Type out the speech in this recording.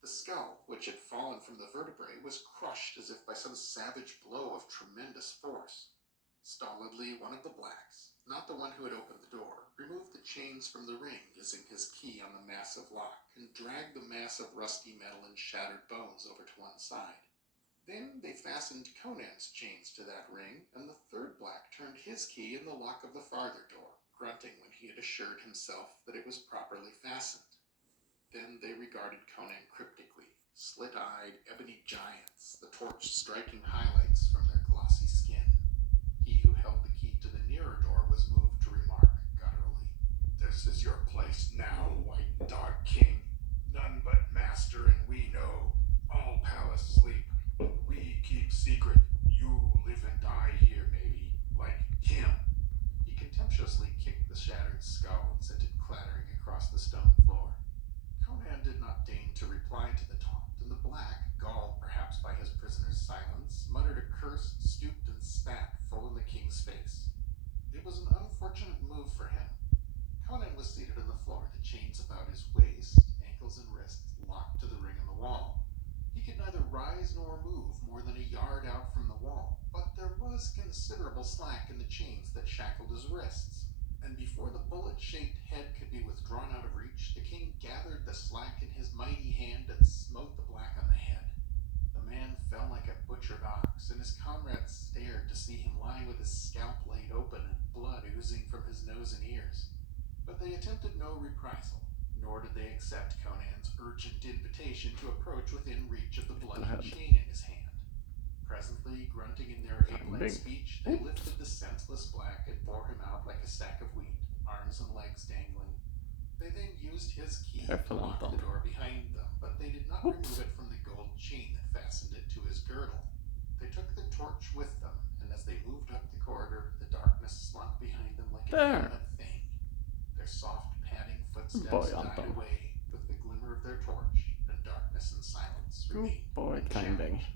The skull, which had fallen from the vertebrae, was crushed as if by some savage blow of tremendous force. Stolidly, one of the blacks, not the one who had opened the door, removed the chains from the ring using his key on the massive lock and dragged the mass of rusty metal and shattered bones over to one side. Then they fastened Conan's chains to that ring, and the third black turned his key in the lock of the farther door, grunting when he had assured himself that it was properly fastened. Then they regarded Conan cryptically, slit-eyed ebony giants, the torch striking highlights from their glossy skin. He who held the key to the nearer door was moved to remark gutturally, "This is your place now, White Dog King. None but master and we know. All palace sleep. We keep secret. You live and die here, maybe, like him." He contemptuously kicked the shattered skull and sent it clattering across the stone floor. Conan did not deign to reply to the taunt, and the black, galled perhaps by his prisoner's silence, muttered a curse, stooped and spat full in the king's face. It was an unfortunate move for him. Conan was seated on the floor, the chains about his waist, ankles and wrists locked to the ring in the wall. He could neither rise nor move more than a yard out from the wall, but there was considerable slack in the chains that shackled his wrists. And before the bullet-shaped head could be withdrawn out of reach, the king gathered the slack in his mighty hand and smote the black on the head. The man fell like a butchered ox, and his comrades stared to see him lying with his scalp laid open and blood oozing from his nose and ears. But they attempted no reprisal, nor did they accept Conan's urgent invitation to approach within reach of the bloody chain in his hand. Presently, grunting in their ape-like speech, they lifted the senseless black and bore him out like a sack of wheat, arms and legs dangling. They then used his key to lock the door behind them, but they did not remove it from the gold chain that fastened it to his girdle. They took the torch with them, and as they moved up the corridor, the darkness slunk behind them like a inanimate thing. Their soft, padding footsteps died away with the glimmer of their torch, and darkness and silence remained unchallenged.